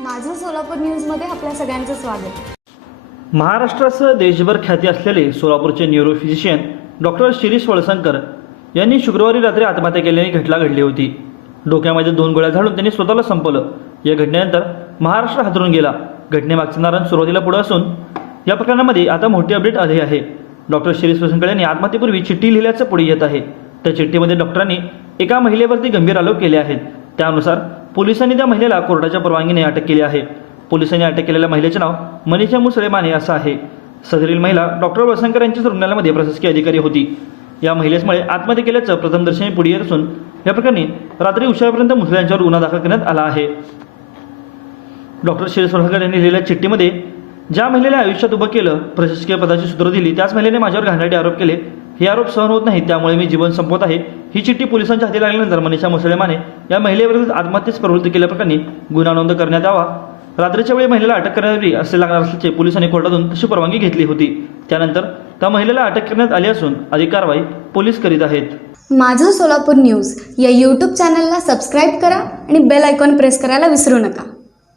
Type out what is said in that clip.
माझं सोलापूर न्यूजमध्ये आपल्या सगळ्यांचं स्वागत. महाराष्ट्रासह देशभर ख्याती असलेले सोलापूरचे न्यूरोफिजिशियन डॉक्टर शिरीष वळसंकर यांनी शुक्रवारी रात्री आत्महत्या केल्याने घटना घडली होती. डोक्यामध्ये दोन गोळ्या झाडून त्यांनी स्वतःला संपवलं. या घटनेनंतर महाराष्ट्र हादरून गेला. घटनेमागचे नारायण सुरुवातीला पुढे असून या प्रकरणामध्ये आता मोठी अपडेट आली आहे. डॉक्टर शिरीष वळसंकर यांनी आत्महत्येपूर्वी चिठ्ठी लिहिल्याचं पुढे येत आहे. त्या चिठ्ठीमध्ये डॉक्टरांनी एका महिलेवरती गंभीर आरोप केले आहेत. त्यानुसार पोलिसांनी त्या महिलेला कोर्टाच्या परवानगीने अटक केली आहे. पोलिसांनी अटक केलेल्या महिलेचे नाव मनीषा मुसळे माने असं आहे. सदरील महिला डॉक्टर वसंकर यांच्याच रुग्णालयामध्ये प्रशासकीय अधिकारी होती. या महिलेमुळे आत्महत्या केल्याचं प्रथमदर्शनी पुढे येत असून या प्रकरणी रात्री उशिरापर्यंत मुसळे यांच्यावर गुन्हा दाखल करण्यात आला आहे. डॉक्टर शिरीष वळसंकर यांनी लिहिलेल्या चिठ्ठीमध्ये ज्या महिलेला आयुष्यात उभं केलं प्रशासकीय पदाची सूत्र दिली त्याच महिलेने माझ्यावर घाणेरडे आरोप केले हे आरोप सहन होत नाही त्यामुळे मी जीवन संपवत आहे. ही चिठ्ठी पोलिसांच्या हाती लागल्यानंतर मनीषा मुसलेमाने या महिलेवरील आत्महत्येस प्रवृत्ती केल्याप्रकरणी गुन्हा नोंद करण्यात यावा. रात्रीच्या वेळी महिलेला अटक करण्यात असे लागणार असल्याचे पोलिसांनी कोर्टातून तशी परवानगी घेतली होती. त्यानंतर त्या महिलेला अटक करण्यात आली असून अधिक कारवाई पोलीस करीत आहेत. माझं सोलापूर न्यूज या यूट्यूब चॅनलला सबस्क्राईब करा आणि बेल आयकॉन प्रेस करायला विसरू नका.